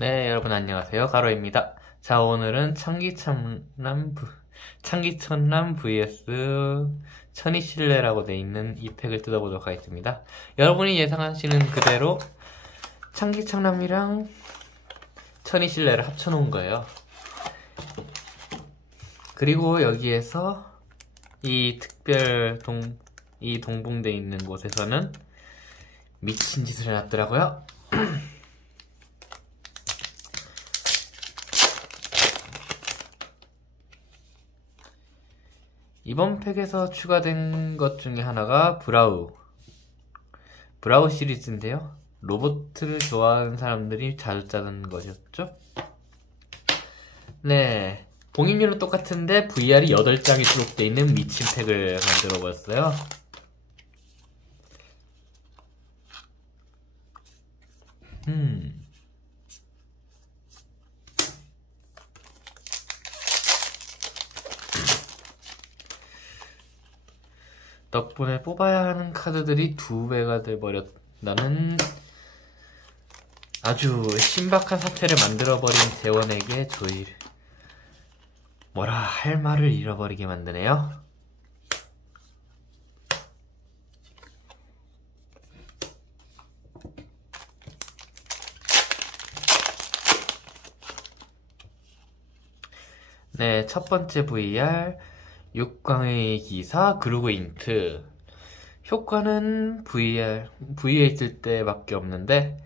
네, 여러분 안녕하세요. 가로입니다. 자, 오늘은 창기천남 vs 천이실내라고 돼 있는 이 팩을 뜯어보도록 하겠습니다. 여러분이 예상하시는 그대로 창기천남이랑 천이실내를 합쳐놓은 거예요. 그리고 여기에서 이 이 동봉돼 있는 곳에서는 미친 짓을 해놨더라고요. 이번 팩에서 추가된 것 중에 하나가 브라우 시리즈인데요. 로봇을 좋아하는 사람들이 자주 짜는 것이었죠. 네, 봉인율은 똑같은데 VR이 8장이 수록되어 있는 미친 팩을 만들어 봤어요. 덕분에 뽑아야 하는 카드들이 2배가 돼버렸다는 아주 신박한 사태를 만들어버린 대원에게 뭐라 할 말을 잃어버리게 만드네요. 네, 첫 번째 VR 6광의 기사 그루그 인트. 효과는 V에 있을 때밖에 없는데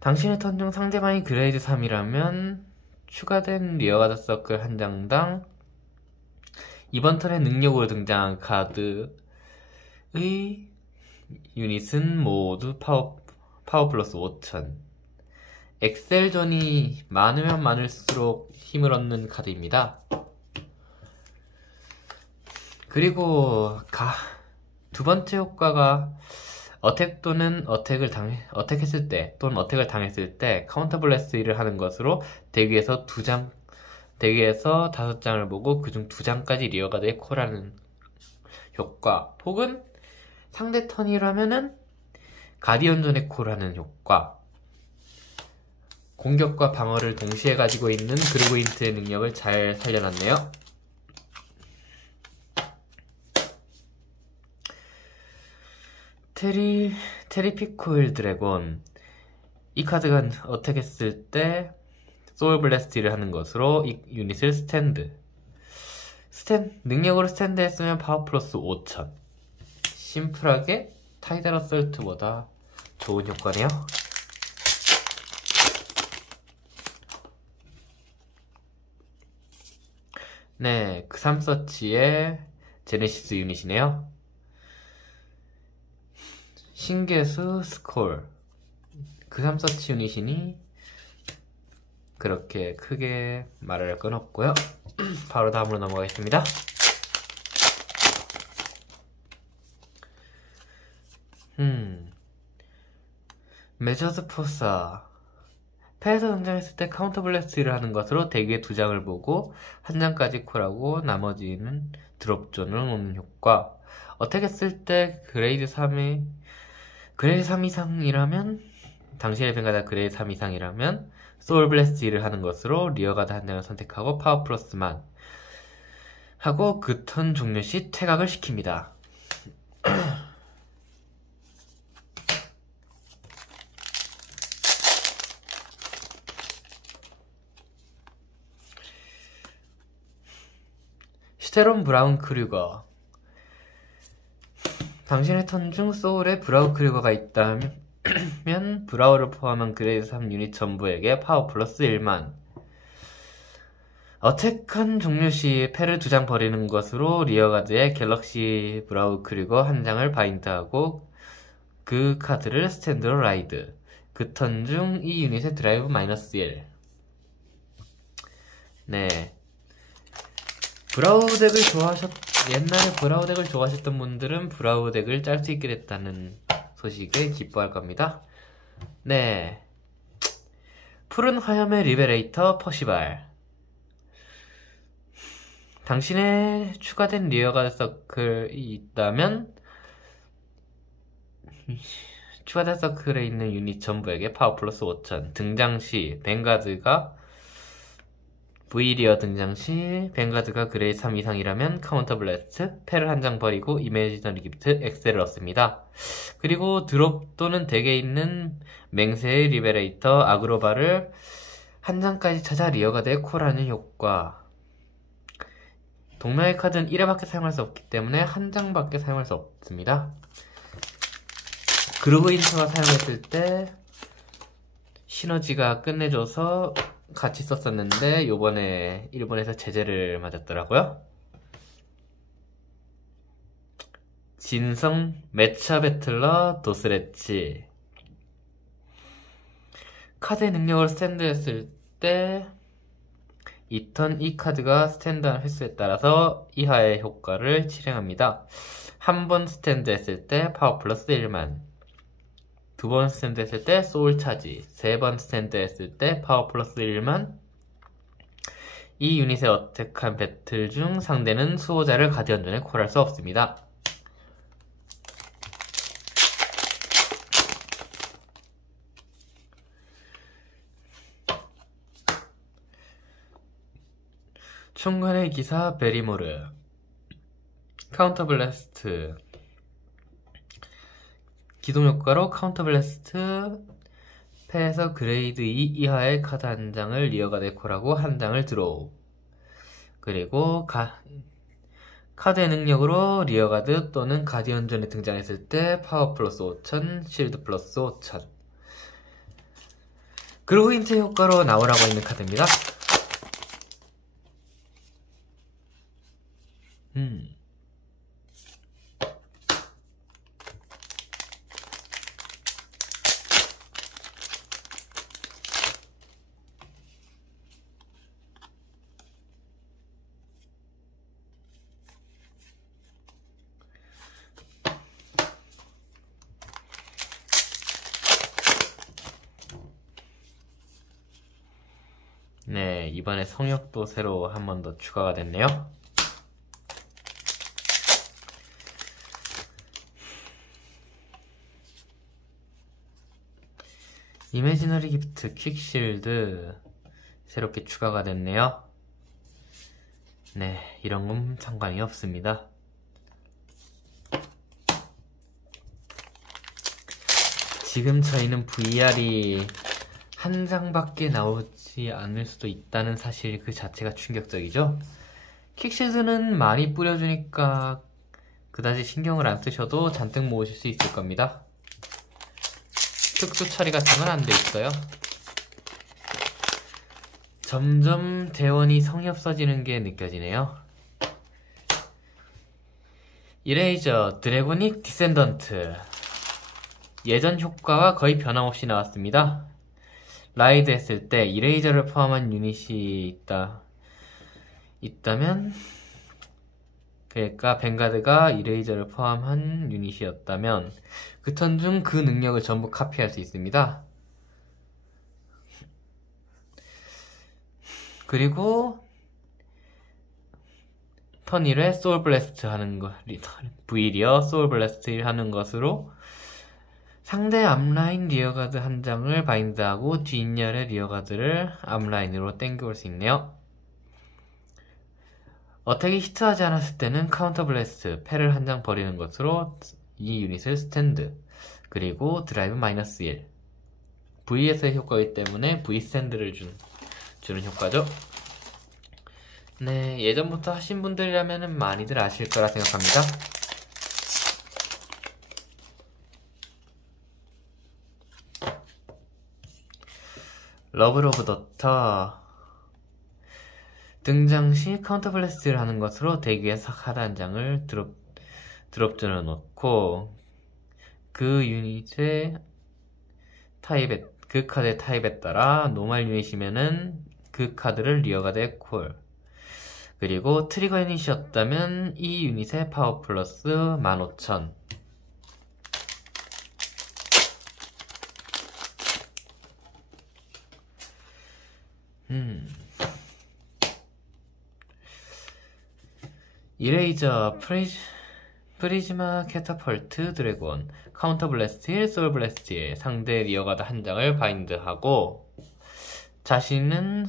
당신의 턴 중 상대방이 그레이드 3이라면 추가된 리어가드 서클 한 장당 이번 턴에 능력으로 등장한 카드의 유닛은 모두 파워 플러스 5000. 엑셀전이 많으면 많을수록 힘을 얻는 카드입니다. 그리고 두 번째 효과가 어택했을 때 카운터 블래스트를 하는 것으로 대기에서 5장을 보고 그중 2장까지 리어가드에 콜하는 효과, 혹은 상대 턴이라면은 가디언존에 콜하는 효과. 공격과 방어를 동시에 가지고 있는 그루그인트의 능력을 잘 살려놨네요. 테리피코일 드래곤. 이 카드가 어택했을 때 소울 블래스트를 하는 것으로 이 유닛을 능력으로 스탠드 했으면 파워 플러스 5000. 심플하게 타이달 어설트보다 좋은 효과네요. 네, 그 3서치의 제네시스 유닛이네요. 신개수 스콜. 그 3서치 유닛이니 그렇게 크게 말을 할 건 없고요. 바로 다음으로 넘어가겠습니다. 메저드 포사. 패에서 등장했을 때 카운터 블래스트를 하는 것으로 대기에 2장을 보고 1장까지 콜하고 나머지는 드롭존으로 놓는 효과. 어택했을 때 그레이드 3 이상이라면 당신의 뱅가다 그레이드 3 이상이라면 소울 블래스트를 하는 것으로 리어가드 1장을 선택하고 파워 플러스만 하고 그 턴 종료 시 퇴각을 시킵니다. 스테론 브라운 크류거. 당신의 턴 중 소울에 브라우 크류거가 있다면 브라우를 포함한 그레이드 3 유닛 전부에게 파워 플러스 1만. 어택한 종료 시 패를 2장 버리는 것으로 리어가드에 갤럭시 브라우 크류거 1장을 바인드하고 그 카드를 스탠드로 라이드. 그 턴 중 이 유닛의 드라이브 마이너스 1. 네, 옛날에 브라우 덱을 좋아하셨던 분들은 브라우 덱을 짤 수 있게 됐다는 소식에 기뻐할 겁니다. 네, 푸른 화염의 리베레이터 퍼시발. 당신의 추가된 리어가드 서클이 있다면 추가된 서클에 있는 유닛 전부에게 파워 플러스 5000. 등장 시 뱅가드가 V리어 등장 시 뱅가드가 그레이드 3 이상이라면 카운터 블래스트, 패를 한 장 버리고 이미지너리 기프트 엑셀을 얻습니다. 그리고 드롭 또는 덱에 있는 맹세의 리베레이터 아그로바를 한 장까지 찾아 리어가드에 콜하는 효과. 동명의 카드는 1회밖에 사용할 수 없기 때문에 한 장밖에 사용할 수 없습니다. 그루브인터가 사용했을 때 시너지가 끝내줘서 같이 썼었는데 요번에 일본에서 제재를 맞았더라고요. 진성 매차 배틀러 도스레치. 카드의 능력을 스탠드했을 때 이 턴 이 카드가 스탠드한 횟수에 따라서 이하의 효과를 실행합니다. 한 번 스탠드 했을 때 파워 플러스 1만, 두 번 스탠드 했을 때 소울 차지, 세 번 스탠드 했을 때 파워 플러스 1만. 이 유닛의 어택한 배틀 중 상대는 수호자를 가디언전에 콜할 수 없습니다. 총괄의 기사 베리모르. 카운터 블래스트. 기동 효과로 카운터 블래스트, 패에서 그레이드 2 이하의 카드 한 장을 리어가드에 콜하고 한 장을 드로우. 그리고 카드의 능력으로 리어가드 또는 가디언전에 등장했을 때 파워 플러스 5000, 실드 플러스 5000. 그리고 힌트 효과로 나오라고 있는 카드입니다. 네, 이번에 성역도 새로 한 번 더 추가가 됐네요. 이미지너리 기프트 퀵실드 새롭게 추가가 됐네요. 네, 이런 건 상관이 없습니다. 지금 저희는 VR이 한 장밖에 나오지 않을 수도 있다는 사실 그 자체가 충격적이죠. 퀵실드는 많이 뿌려주니까 그다지 신경을 안 쓰셔도 잔뜩 모으실 수 있을 겁니다. 특수 처리 같은 건 안 돼 있어요. 점점 대원이 성의 없어지는 게 느껴지네요. 이레이저 드래고닉 디센던트. 예전 효과와 거의 변함없이 나왔습니다. 라이드 했을 때 이레이저를 포함한 유닛이 있다면, 그러니까 뱅가드가 이레이저를 포함한 유닛이었다면 그 턴 중 그 능력을 전부 카피할 수 있습니다. 그리고 턴 1회 소울 블래스트 하는 거, V리어 소울 블래스트 하는 것으로 상대 앞라인 리어가드 한 장을 바인드하고 뒷열의 리어가드를 앞라인으로 땡겨올 수 있네요. 어택이 히트하지 않았을 때는 카운터 블래스트, 패를 한 장 버리는 것으로 이 유닛을 스탠드, 그리고 드라이브 마이너스 1. V에서의 효과이기 때문에 V 스탠드를 주는 효과죠. 네, 예전부터 하신 분들이라면 많이들 아실 거라 생각합니다. 러블 오브 더터. 등장 시 카운터 블래스트를 하는 것으로 대기에서 카드 한 장을 드롭존을 놓고 그 유닛의 그 카드의 타입에 따라 노멀 유닛이면은 그 카드를 리어가드에 콜. 그리고 트리거 유닛이었다면 이 유닛의 파워 플러스 15000. 이레이저 프리즈마, 캐타펄트, 드래곤, 카운터 블래스트 1, 소울 블래스트 1, 상대 리어가드 한 장을 바인드하고 상대는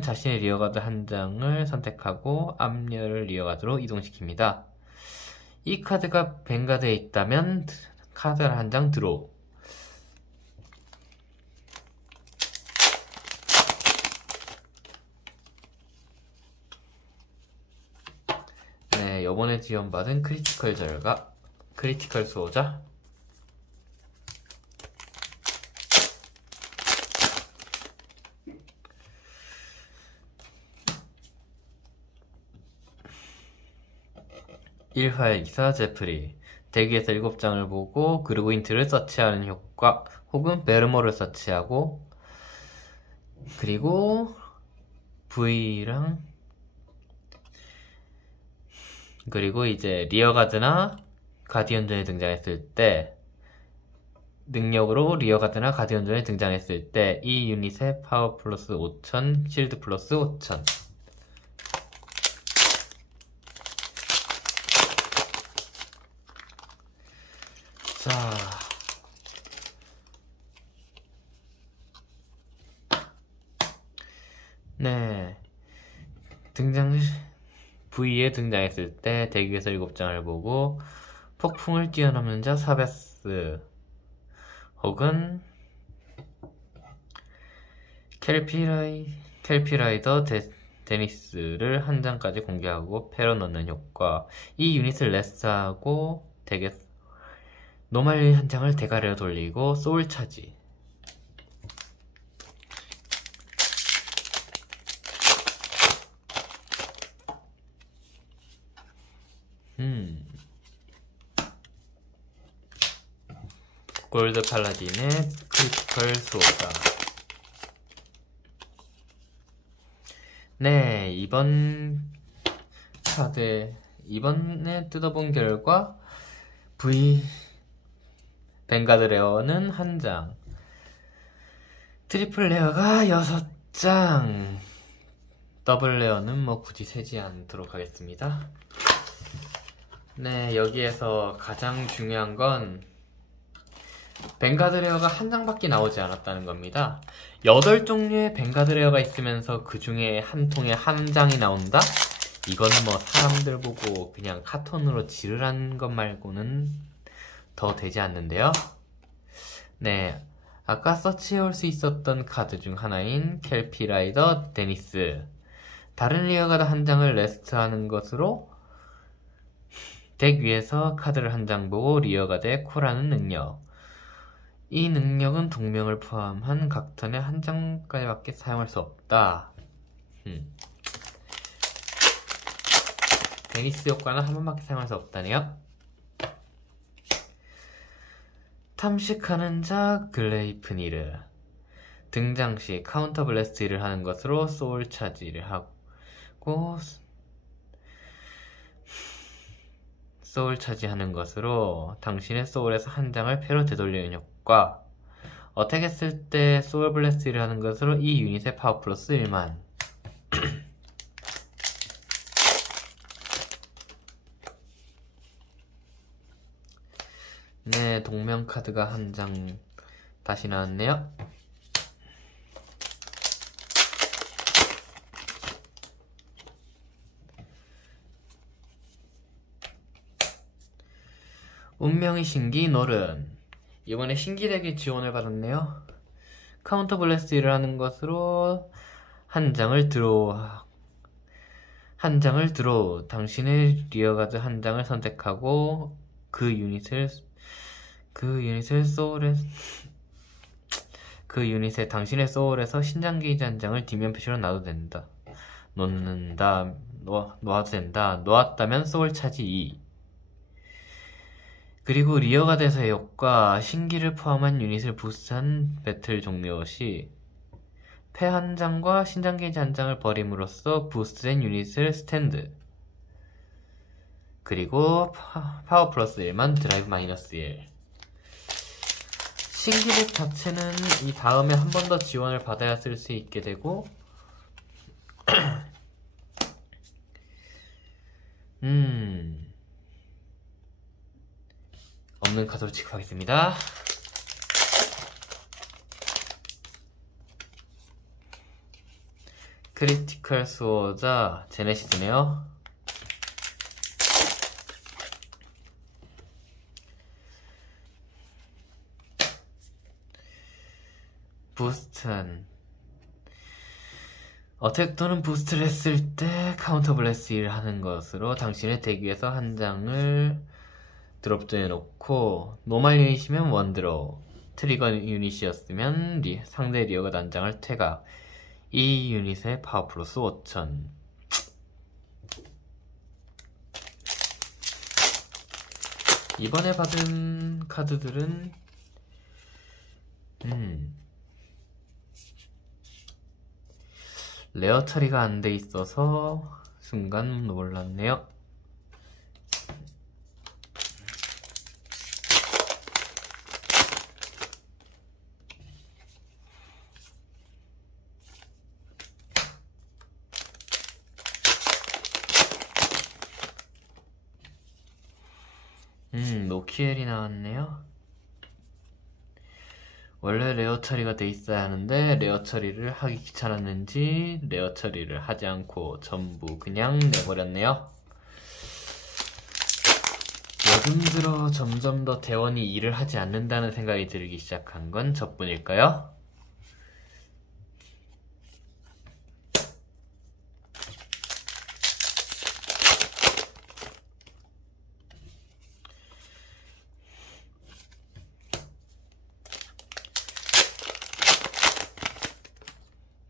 자신의 리어가드 한 장을 선택하고 앞니어를 리어가드로 이동시킵니다. 이 카드가 뱅가드에 있다면 카드를 한 장 드로우. 네, 요번에 지원받은 크리티컬 절가, 크리티컬 수호자. 일화의기사 제프리. 대기에서 7장을 보고 그루인트를 서치하는 효과, 혹은 베르모를 서치하고, 그리고 V랑 그리고 이제 리어가드나 가디언전에 등장했을 때, 능력으로 리어가드나 가디언전에 등장했을 때 이 유닛의 파워 플러스 5000, 실드 플러스 5000. 자, 네, V에 등장했을 때 대기에서 7장을 보고 폭풍을 뛰어넘는 자 사베스, 혹은 켈피라이더 데니스를 한 장까지 공개하고 패로 넣는 효과. 이 유닛을 레스하고 노말 한 장을 대가리로 돌리고 소울 차지. 골드 팔라딘의 크리티컬 수호자. 네, 이번에 뜯어본 결과 뱅가드 레어는 1장, 트리플 레어가 6장, 더블 레어는 뭐 굳이 세지 않도록 하겠습니다. 네, 여기에서 가장 중요한 건 뱅가드 레어가 1장밖에 나오지 않았다는 겁니다. 8종류의 뱅가드 레어가 있으면서 그 중에 한 통에 1장이 나온다? 이건 뭐 사람들 보고 그냥 카톤으로 지르라는 것 말고는 더 되지 않는데요. 네, 아까 서치해올 수 있었던 카드 중 하나인 켈피라이더 데니스. 다른 리어가드 1장을 레스트하는 것으로 덱 위에서 카드를 1장 보고 리어가드에 콜하는 능력. 이 능력은 동명을 포함한 각 턴에 1장까지밖에 사용할 수 없다. 데니스 효과는 한 번밖에 사용할 수 없다네요. 탐식하는 자 글레이프니르. 등장 시 카운터 블래스트를 하는 것으로 소울 차지를 하고, 소울 차지하는 것으로 당신의 소울에서 1장을 패로 되돌리는 효과. 어택 했을 때 소울 블래스트를 하는 것으로 이 유닛의 파워 플러스 1만. 네, 동명 카드가 1장 다시 나왔네요. 운명의 신기 노른. 이번에 신기덱이 지원을 받았네요. 카운터 블래스트를 하는 것으로 1장을 드로우. 당신의 리어가드 1장을 선택하고 그 유닛에 당신의 소울에서 신장 게이지 1장을 뒷면 표시로 놔도 된다. 놓아도 된다. 놓았다면 소울 차지 2. 그리고 리어가드에서의 효과. 신기를 포함한 유닛을 부스트한 배틀 종료 시 패 1장과 신장 게이지 1장을 버림으로써 부스트된 유닛을 스탠드. 그리고 파워 플러스 1만 드라이브 마이너스 1. 신기덱 자체는 이 다음에 한 번 더 지원을 받아야 쓸 수 있게 되고 없는 카드로 취급하겠습니다. 크리티컬 수호자 제네시스네요. 부스트한 어택 또는 부스트를 했을 때 카운터 블래스 1을 하는 것으로 당신의 덱위에서 한 장을 드롭존에 놓고 노말 유닛이면 원드로우, 트리거 유닛이었으면 상대 리어가 단장을 퇴각. 이 유닛의 파워 플러스 5000. 이번에 받은 카드들은 레어 처리가 안 돼 있어서 순간 놀랐네요. 노키엘이 나왔네요. 원래 레어 처리가 돼 있어야 하는데 레어 처리를 하기 귀찮았는지 레어 처리를 하지 않고 전부 그냥 내버렸네요. 요즘 들어 점점 더 대원이 일을 하지 않는다는 생각이 들기 시작한 건 저뿐일까요?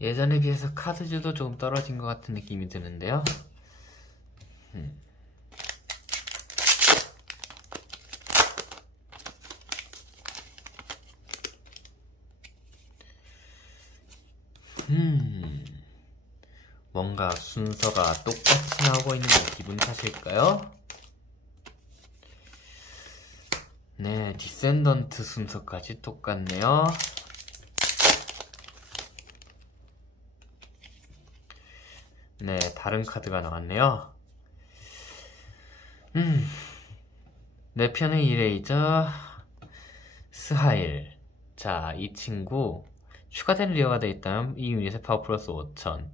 예전에 비해서 카드주도 조금 떨어진 것 같은 느낌이 드는데요. 뭔가 순서가 똑같이 나오고 있는 게 기분 탓일까요? 네, 디센던트 순서까지 똑같네요. 네, 다른 카드가 나왔네요. 내 편의 이레이저 스하일. 자, 이 친구 추가된 리어가 되어 있다면 이 유닛의 파워 플러스 5000.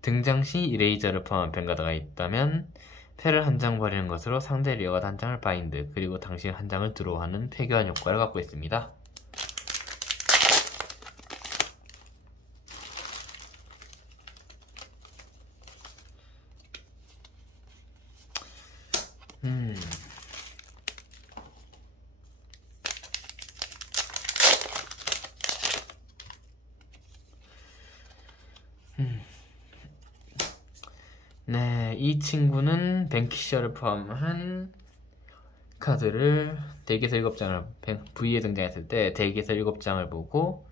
등장 시 이레이저를 포함한 뱅가드가 있다면 패를 한 장 버리는 것으로 상대 리어가 한 장을 바인드, 그리고 당신 한 장을 드로우하는 폐교환 효과를 갖고 있습니다. 네, 이 친구는 뱅키셔를 포함한 카드를 덱에서 7장을 V에 등장했을 때 덱에서 7장을 보고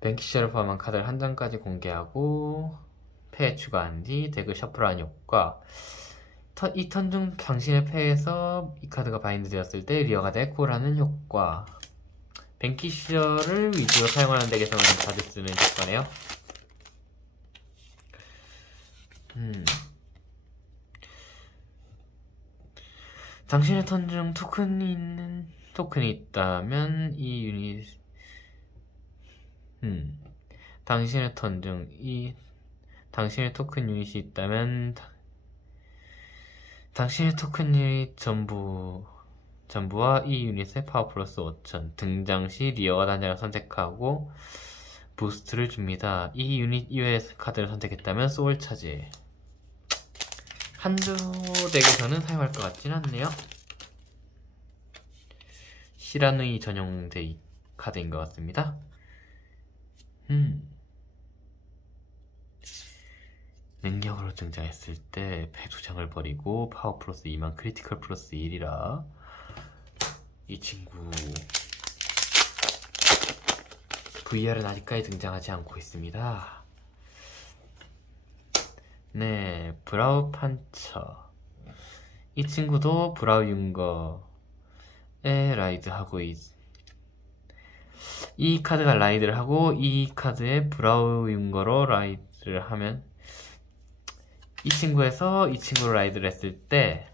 뱅키셔를 포함한 카드를 한 장까지 공개하고 패에 추가한 뒤 덱을 셔플하는 효과. 이 턴 중 당신의 패에서 이 카드가 바인드 되었을 때 리어가 데코라는 효과. 뱅키셔를 위주로 사용하는 덱에서만 자주 쓰는 효과네요. 당신의 턴 중 토큰이 있다면 이 유닛 당신의 턴 중 당신의 토큰 유닛이 있다면 당신의 토큰 유닛 전부와 이 유닛의 파워 플러스 5000. 등장 시 리어가 단장을 선택하고 부스트를 줍니다. 이 유닛 이외의 카드를 선택했다면 소울 차지. 한두 덱에서는 사용할 것 같진 않네요. 시라누이 전용 데이 카드인 것 같습니다. 능력으로 등장했을 때 패 2장을 버리고 파워 플러스 2만 크리티컬 플러스 1이라 이 친구 VR은 아직까지 등장하지 않고 있습니다. 네, 브라우 판처. 이 친구도 브라우 융거에 라이드하고 이 카드가 라이드를 하고 이 카드에 브라우 융거로 라이드를 하면 이 친구에서 이 친구를 라이드를 했을 때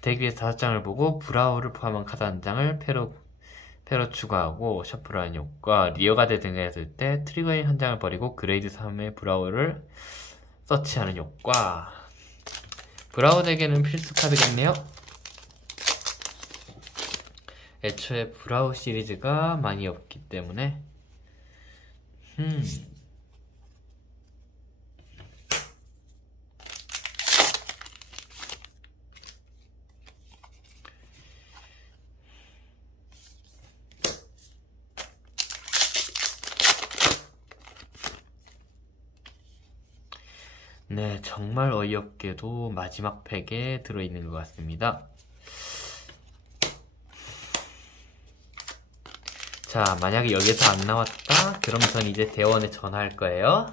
덱 위에 5장을 보고 브라우를 포함한 카드 1장을 패로 추가하고 셔플하는 효과. 리어가드 등장했을 때 트리거인 1장을 버리고 그레이드 3의 브라우를 서치하는 효과. 브라우 덱에는 필수 카드겠네요. 애초에 브라우 시리즈가 많이 없기 때문에 네, 정말 어이없게도 마지막 팩에 들어있는 것 같습니다. 자, 만약에 여기서 안 나왔다? 그럼 전 이제 대원에 전화할 거예요.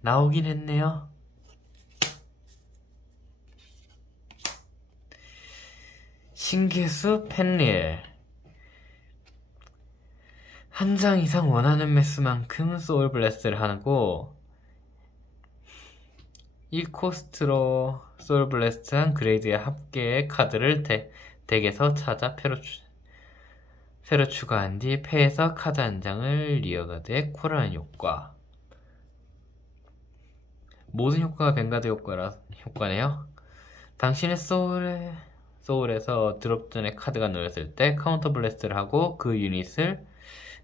나오긴 했네요. 신기수 펜리엘. 한 장 이상 원하는 매수만큼 소울 블래스트를 하고 1코스트로 소울 블래스트한 그레이드의 합계의 카드를 덱에서 찾아 패로 추가한 뒤 패에서 카드 한 장을 리어가드에 콜하는 효과. 모든 효과가 뱅가드 효과네요. 당신의 소울에서 드롭 전에 카드가 놓였을 때 카운터 블래스트를 하고 그 유닛을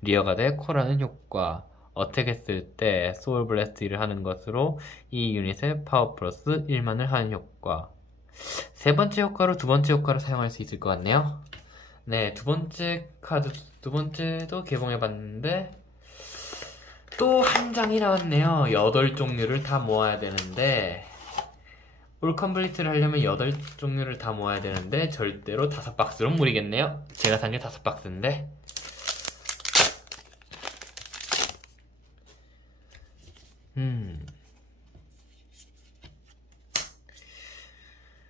리어가드에 콜하는 효과. 어택 했을 때 소울 블래스트 1을 하는 것으로 이 유닛의 파워 플러스 1만을 하는 효과. 세 번째 효과로 두 번째 효과를 사용할 수 있을 것 같네요. 네, 두 번째도 개봉해봤는데 또 한 장이 나왔네요. 8종류를 다 모아야 되는데 올 컴플리트를 하려면 8종류를 다 모아야 되는데 절대로 5박스로 무리겠네요. 제가 산 게 5박스인데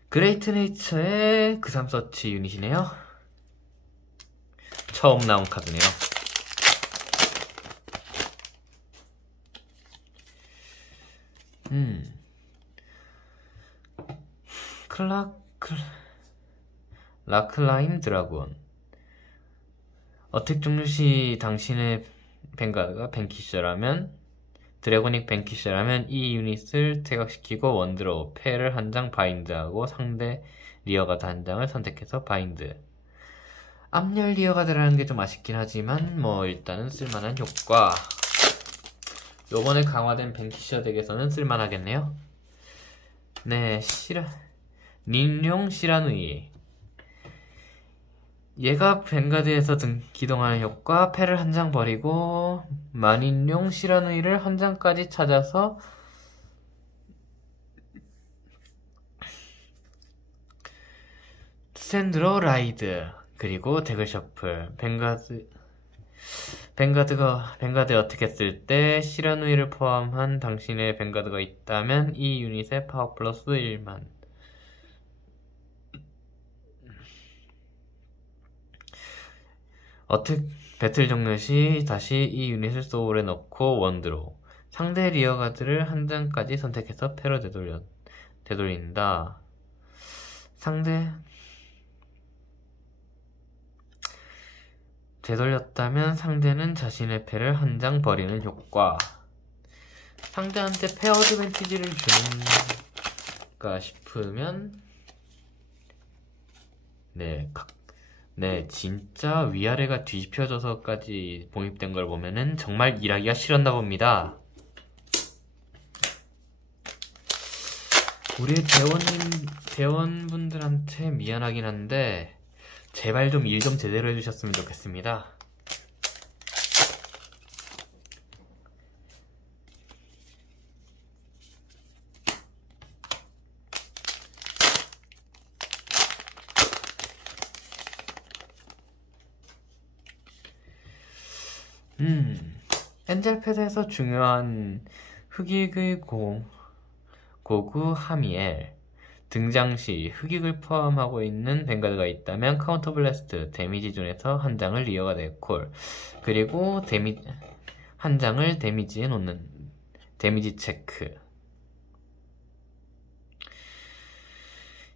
그레이트 네이처의 그삼 서치 유닛이네요. 처음 나온 카드네요. 라클라임 드라곤. 어택 종류 시 당신의 뱅가드가 뱅키셔라면 드래고닉 뱅키셔라면 이 유닛을 퇴각시키고 원드로우 패를 한 장 바인드하고 상대 리어가드 한 장을 선택해서 바인드. 앞열 리어가드라는 게 좀 아쉽긴 하지만 뭐 일단은 쓸만한 효과. 요번에 강화된 뱅키셔 덱에서는 쓸만하겠네요. 네, 닌룡 시라누이. 얘가 뱅가드에서 기동하는 효과. 패를 한 장 버리고 만인룡 시라누이를 한 장까지 찾아서 스탠드로 라이드. 그리고 덱을 셔플. 뱅가드에 어떻게 했을 때 시라누이를 포함한 당신의 뱅가드가 있다면 이 유닛의 파워 플러스 1만. 어택 배틀 종료 시 다시 이 유닛을 소울에 넣고 원드로우. 상대 리어가드를 한 장까지 선택해서 패로 되돌린다. 되돌렸다면 상대는 자신의 패를 한 장 버리는 효과. 상대한테 패 어드밴티지를 주는가 싶으면 네, 진짜 위아래가 뒤집혀져서까지 봉입된 걸 보면은 정말 일하기가 싫었나 봅니다. 우리 대원분들한테 미안하긴 한데 제발 좀 일 좀 제대로 해주셨으면 좋겠습니다. 엔젤패드에서 중요한 흑익의 고구 하미엘. 등장 시 흑익을 포함하고 있는 뱅가드가 있다면 카운터 블래스트 데미지 존에서 한 장을 리어가드에 콜. 그리고 한 장을 데미지에 놓는 데미지 체크.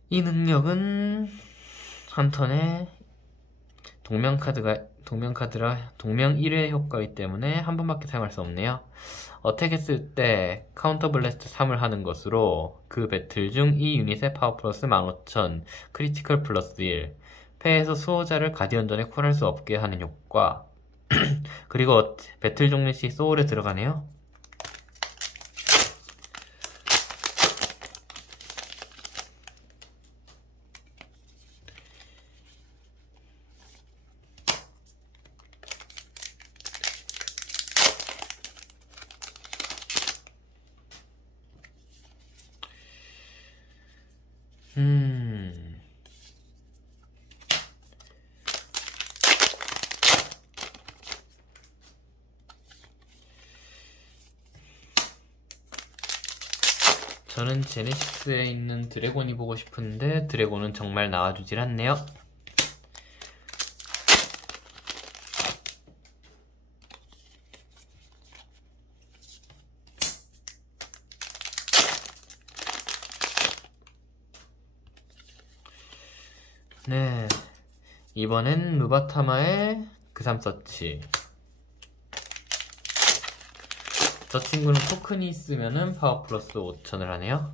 이 능력은 한 턴에 동명 1회 효과이기 때문에 한 번밖에 사용할 수 없네요. 어택 했을 때 카운터 블래스트 3을 하는 것으로 그 배틀 중 이 유닛의 파워 플러스 15,000, 크리티컬 플러스 1, 패에서 수호자를 가디언전에 콜할 수 없게 하는 효과. 그리고 배틀 종료 시 소울에 들어가네요. 저는 제네시스에 있는 드래곤이 보고 싶은데 드래곤은 정말 나와주질 않네요. 네, 이번엔 루바타마의 그삼서치. 저 친구는 토큰이 있으면은 파워 플러스 5,000을 하네요.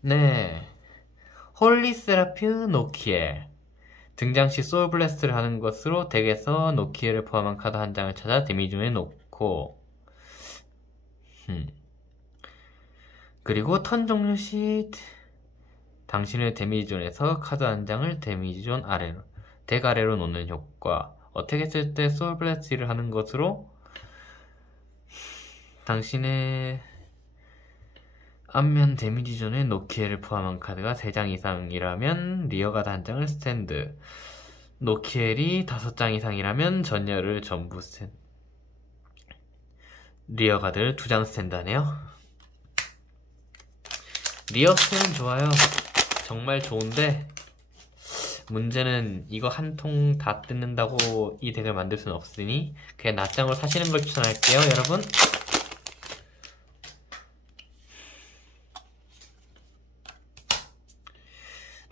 네, 홀리 세라피 노키엘. 등장 시 소울 블래스트를 하는 것으로 덱에서 노키엘을 포함한 카드 한 장을 찾아 데미지 존에 놓고, 그리고 턴 종료 시 당신의 데미지 존에서 카드 한 장을 데미지 존 아래로, 덱 아래로 놓는 효과. 어택 했을 때 소울 블래스트를 하는 것으로 당신의 앞면 데미지 존에 노키엘을 포함한 카드가 3장 이상이라면 리어가드 한 장을 스탠드, 노키엘이 5장 이상이라면 전열을 전부 스탠드, 리어가드를 2장 스탠드 하네요. 리어 스탠은 좋아요. 정말 좋은데 문제는 이거 한 통 다 뜯는다고 이 덱을 만들 수는 없으니 그냥 낱장으로 사시는 걸 추천할게요, 여러분.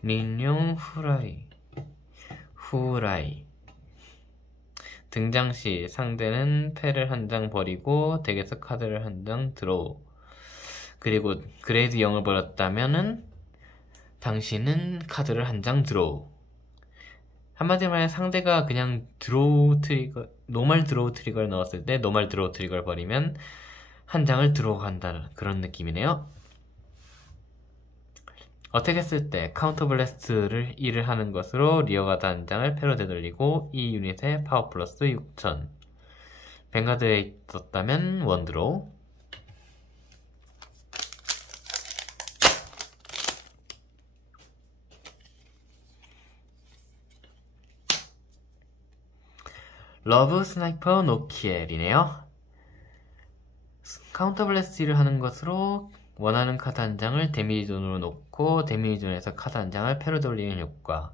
닌용 후라이. 등장 시 상대는 패를 한 장 버리고 덱에서 카드를 한 장 드로우. 그리고 그레이드 0을 버렸다면은 당신은 카드를 한 장 드로우. 한마디로 말해 상대가 그냥 노멀 드로우 트리거를 넣었을 때 노멀 드로우 트리거를 버리면 한 장을 드로우 한다는 그런 느낌이네요. 어택 했을 때 카운터 블래스트를 1을 하는 것으로 리어가드 한 장을 패로 되돌리고 이 유닛의 파워 플러스 6,000. 뱅가드에 있었다면 원드로우. 러브 스나이퍼 노키엘이네요. 카운터 블래스트를 하는 것으로 원하는 카드 한 장을 데미지 존으로 놓고 데미지 존에서 카드 한 장을 패로 돌리는 효과.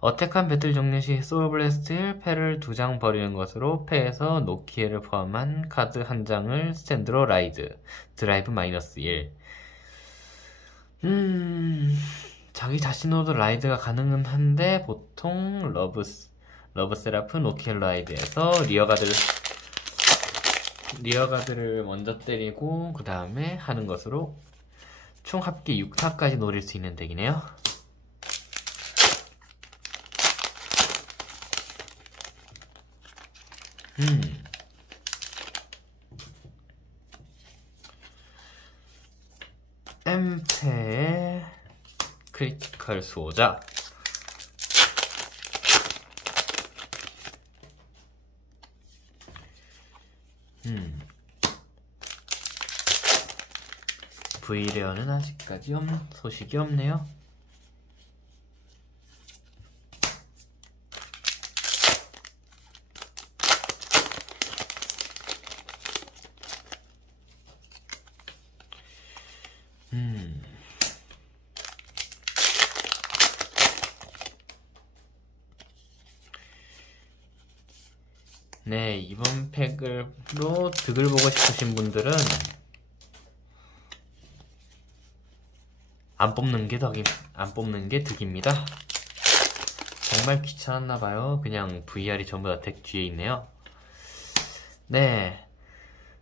어택한 배틀 종료 시 소울 블래스트 1, 패를 2장 버리는 것으로 패에서 노키엘을 포함한 카드 한 장을 스탠드로 라이드, 드라이브 -1. 자기 자신으로도 라이드가 가능은 한데 보통 러브 세라프 노키엘 라이드에서 리어가드를 먼저 때리고 그 다음에 하는 것으로 총 합계 6타까지 노릴 수 있는 덱이네요. 엠페의 크리티컬 수호자. V레어는 아직까지 소식이 없네요. 네, 이번 팩으로 득을 보고 싶으신 분들은 안 뽑는 게 득입니다. 정말 귀찮았나봐요. 그냥 VR이 전부 다 덱 뒤에 있네요. 네,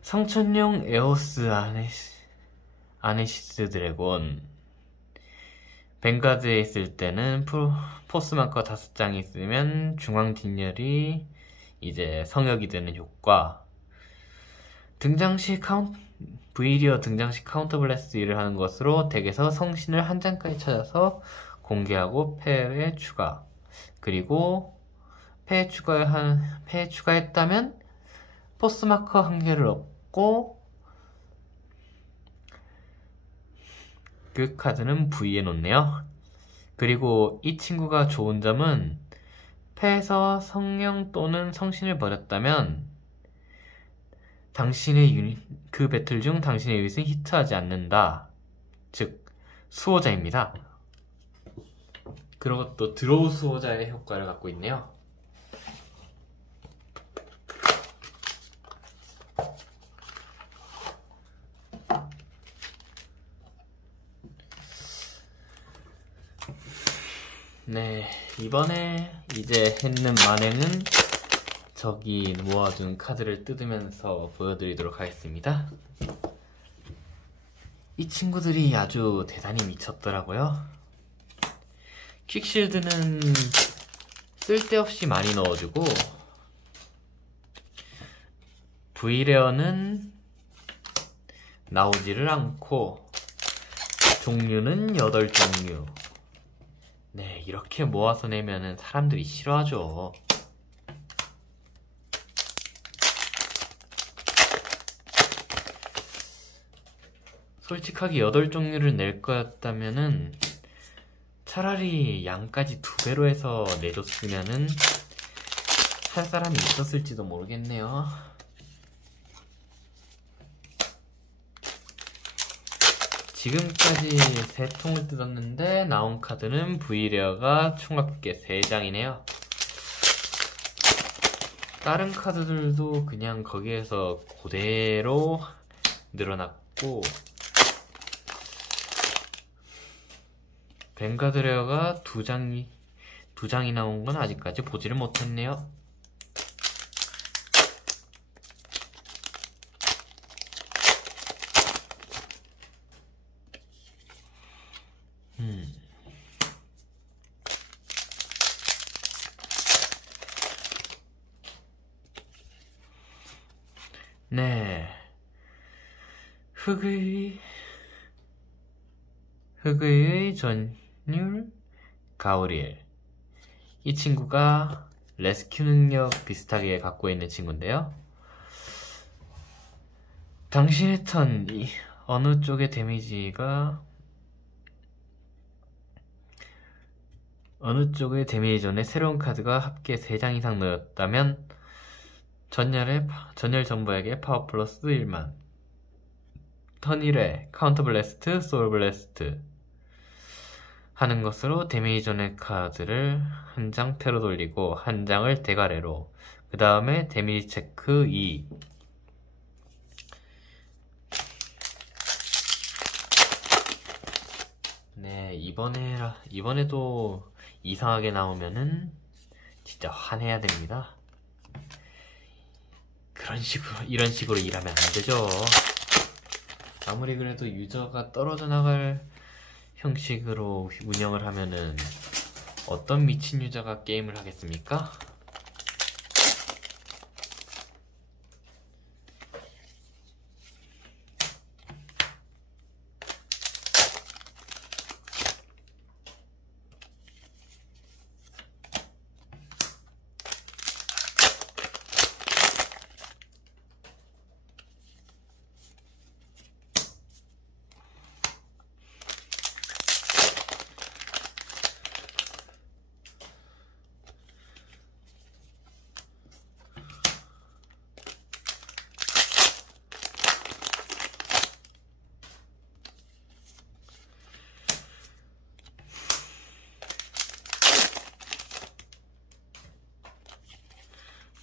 성천용 에오스 아네시스 드래곤. 뱅가드에 있을 때는 포스마커 5장이 있으면 중앙 뒷열이 이제 성역이 되는 효과. V리어 등장시 카운터 블래스트 일을 하는 것으로 덱에서 성신을 한 장까지 찾아서 공개하고 패에 추가. 그리고 패에 추가했다면 포스마커 한 개를 얻고 그 카드는 V에 놓네요. 그리고 이 친구가 좋은 점은 패에서 성령 또는 성신을 버렸다면 그 배틀 중 당신의 유닛은 히트하지 않는다. 즉 수호자입니다. 그리고 또 드로우 수호자의 효과를 갖고 있네요. 네, 이번에 이제 했는 만행은 저기 모아둔 카드를 뜯으면서 보여드리도록 하겠습니다. 이 친구들이 아주 대단히 미쳤더라고요. 퀵실드는 쓸데없이 많이 넣어주고 V레어는 나오지를 않고 종류는 8종류. 네, 이렇게 모아서 내면은 사람들이 싫어하죠. 솔직하게 8종류를 낼 거였다면은 차라리 양까지 2배로 해서 내줬으면은 할 사람이 있었을지도 모르겠네요. 지금까지 3통을 뜯었는데 나온 카드는 V레어가 총 합계 3장이네요. 다른 카드들도 그냥 거기에서 그대로 늘어났고 뱅가드 레어가 2장이 나온 건 아직까지 보지를 못했네요. 네, 흑의 전율 가오리엘. 이 친구가 레스큐 능력 비슷하게 갖고 있는 친구인데요. 당신의 턴 어느 쪽의 데미지 전에 새로운 카드가 합계 3장 이상 넣었다면 전열 전부에게 파워 플러스 1만. 턴 1회 카운터 블래스트, 소울 블래스트 하는 것으로 데미지 전의 카드를 한 장 패로 돌리고 한 장을 대가래로. 그 다음에 데미지 체크 2. 네, 이번에도 이상하게 나오면은 진짜 화내야 됩니다. 이런 식으로 일하면 안 되죠. 아무리 그래도 유저가 떨어져 나갈 형식으로 운영을 하면은 어떤 미친 유저가 게임을 하겠습니까?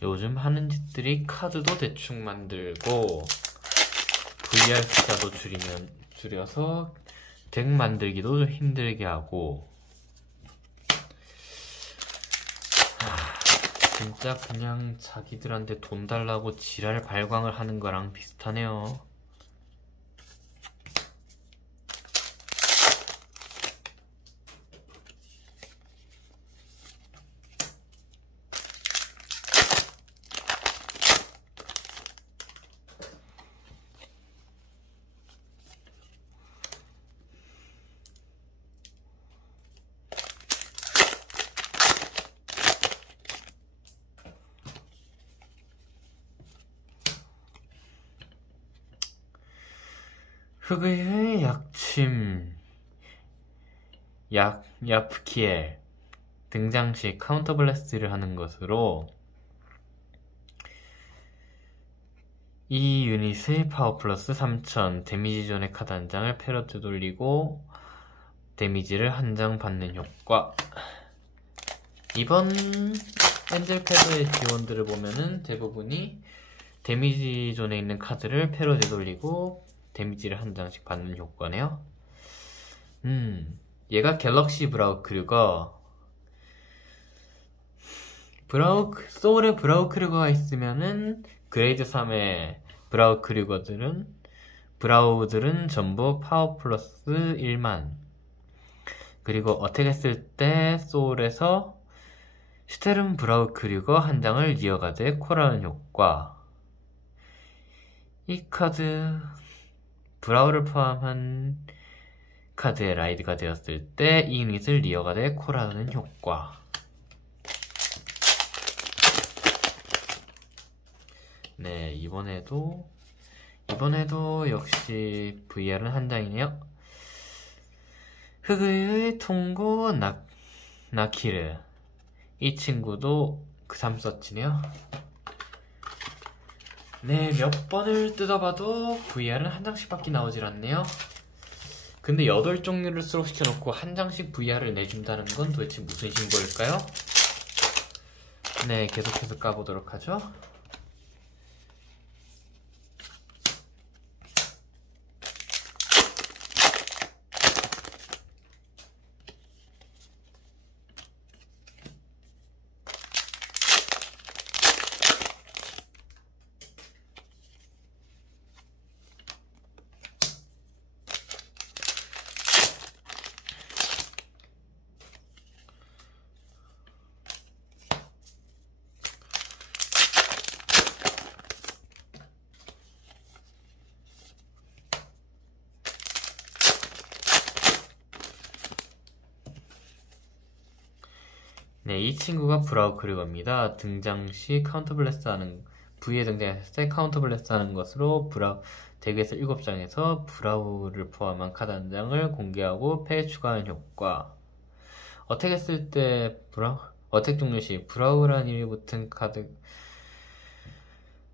요즘 하는 짓들이 카드도 대충 만들고 VR 숫자도 줄여서 덱 만들기도 좀 힘들게 하고, 진짜 그냥 자기들한테 돈 달라고 지랄 발광을 하는 거랑 비슷하네요. 흑의의 약침 야프키엘 등장 시 카운터 블래스트를 하는 것으로 이 유닛의 파워 플러스 3000 데미지 존의 카드 한 장을 패러트 돌리고 데미지를 한 장 받는 효과. 이번 엔젤 패드의 지원들을 보면은 대부분이 데미지 존에 있는 카드를 패러 되돌리고 데미지를 한 장씩 받는 효과네요. 얘가 갤럭시 브라우크류거. 소울에 브라우크류거가 있으면은 그레이드 3의 브라우들은 전부 파워 플러스 1만. 그리고 어택 했을 때 소울에서 슈테른 브라우크류거 한 장을 이어가되 콜하는 효과. 이 카드 브라우를 포함한 카드에 라이드가 되었을 때 이 유닛을 리어가되 콜하는 효과. 네, 이번에도 역시 VR은 한 장이네요. 흑의의 통고 나키르. 이 친구도 그 3서치네요. 네, 몇 번을 뜯어봐도 VR은 한 장씩밖에 나오질 않네요. 근데 8종류를 수록시켜놓고 한 장씩 VR을 내준다는 건 도대체 무슨 신고일까요? 네, 계속해서 까보도록 하죠. 네, 이 친구가 브라우크류거입니다. 등장시 카운터 블래스트 하는, V에 등장했을 때 카운터 블래스트 하는 것으로 덱에서 7장에서 브라우를 포함한 카드 한 장을 공개하고 패에 추가하는 효과. 어택 했을 때 어택 종료 시 브라우라는 이름이 붙은 카드,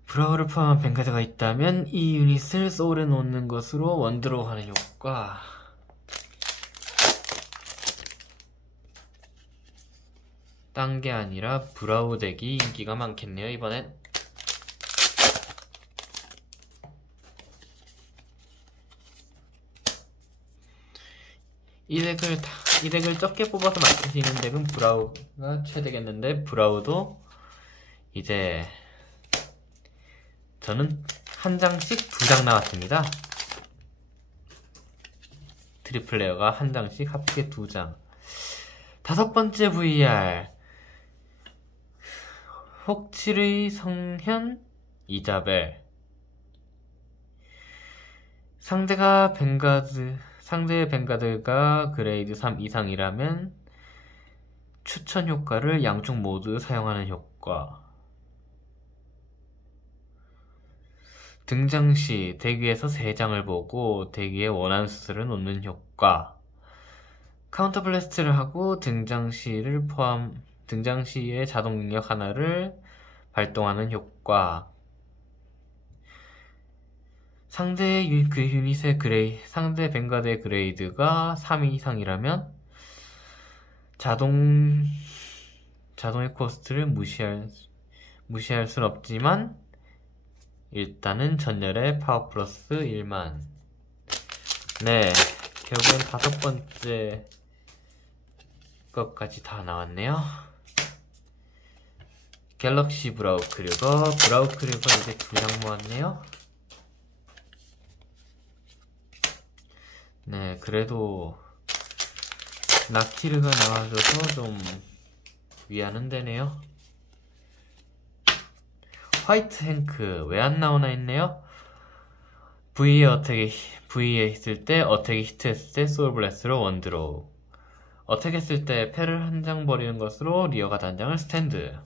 브라우를 포함한 뱅카드가 있다면 이 유닛을 소울에 놓는 것으로 원드로우 하는 효과. 딴 게 아니라 브라우 덱이 인기가 많겠네요, 이번엔. 이 덱을 적게 뽑아서 맞출 수 있는 덱은 브라우가 최대겠는데, 브라우도 이제 저는 한 장씩 2장 나왔습니다. 트리플 레어가 한 장씩 합계 2장. 5번째 VR 혹칠의 성현 이자벨. 상대의 뱅가드가 그레이드 3 이상이라면 추천 효과를 양쪽 모두 사용하는 효과. 등장 시 덱 위에서 3장을 보고 덱 위에 원하는 수를 놓는 효과. 카운터 블래스트를 하고 등장 시의 자동 능력 하나를 발동하는 효과. 상대 상대 뱅가드의 그레이드가 3 이상이라면 자동의 코스트를 무시할 순 없지만 일단은 전열의 파워 플러스 1만. 네, 결국엔 5번째 것까지 다 나왔네요. 갤럭시 브라우크류거 이제 2장 모았네요. 네, 그래도 낙티르가 나와줘서 좀 위안은 되네요. 화이트 행크 왜 안 나오나 했네요. V에 있을 때 어택에 히트했을 때 소울블레스로 원드로우, 어택 했을 때 패를 한 장 버리는 것으로 리어가드 한 장을 스탠드.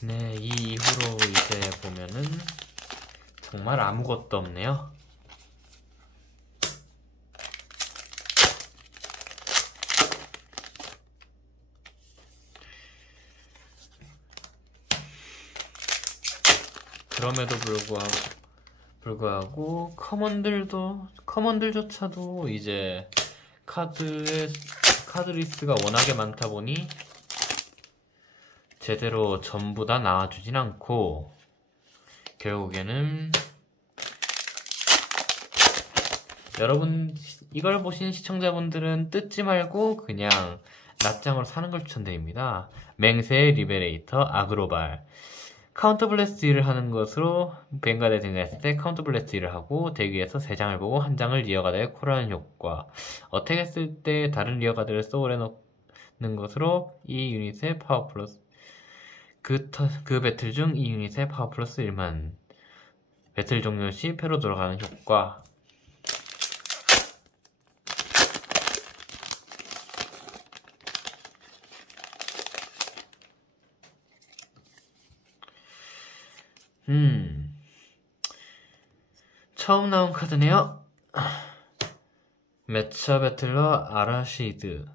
네, 이 이후로 이제 보면은 정말 아무것도 없네요. 그럼에도 불구하고 커먼들조차도 이제 카드 리스트가 워낙에 많다 보니 제대로 전부 다 나와주진 않고, 결국에는 여러분 이걸 보신 시청자분들은 뜯지 말고 그냥 낱장으로 사는 걸 추천드립니다. 맹세의 리베레이터 아그로발, 카운터 블래스트 1을 하는 것으로 뱅가드에 등장했을 때 카운터 블래스트 1을 하고 대기에서 3장을 보고 한 장을 리어가드에 콜하는 효과, 어택 했을 때 다른 리어가드를 소울에 넣는 것으로 이 유닛의 파워 플러스 그 배틀 중 이 유닛의 파워 플러스 1만, 배틀 종료 시 패로 돌아가는 효과. 처음 나온 카드네요. 매처 배틀러 아라시드.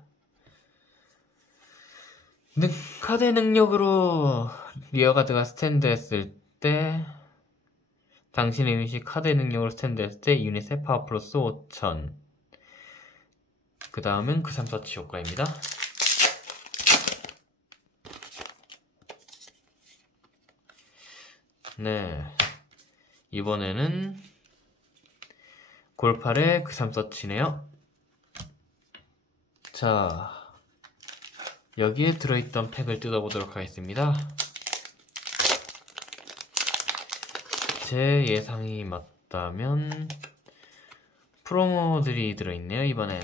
카드의 능력으로 리어가드가 스탠드 했을 때, 당신의 유닛이 카드의 능력으로 스탠드 했을 때 유닛의 파워 플러스 5000. 그 다음은 그 3서치 효과입니다. 네, 이번에는 골팔의 그 3서치네요. 자, 여기에 들어있던 팩을 뜯어보도록 하겠습니다. 제 예상이 맞다면 프로모들이 들어있네요. 이번엔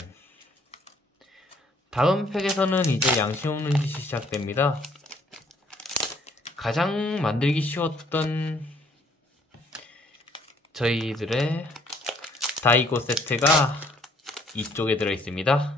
다음 팩에서는 이제 양심 없는 짓이 시작됩니다. 가장 만들기 쉬웠던 저희들의 다이고 세트가 이쪽에 들어있습니다.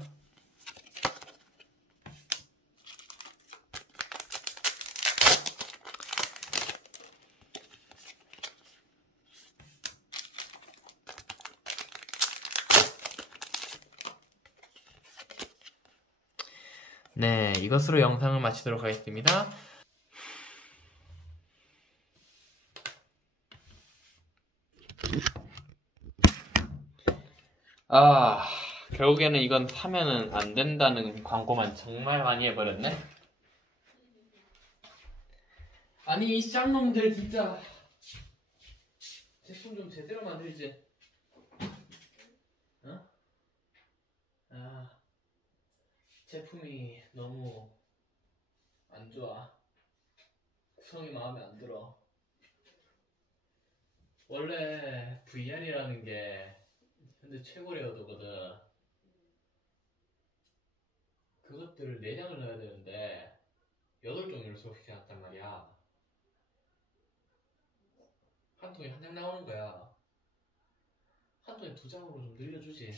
네, 이것으로 영상을 마치도록 하겠습니다. 결국에는 이건 사면은 안 된다는 광고만 정말 많이 해버렸네. 아니, 이 쌍놈들 진짜 제품 좀 제대로 만들지. 어? 제품이 너무 안 좋아. 구성이 마음에 안 들어. 원래 VR이라는 게 근데 최고 레어도거든. 그것들을 4장을 넣어야 되는데 8종류를 수록시켜놨단 말이야. 한 통에 한 장 나오는 거야. 한 통에 2장으로 좀 늘려주지.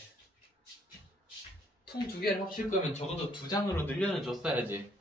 통 2개를 합칠 거면 적어도 2장으로 늘려는 줬어야지.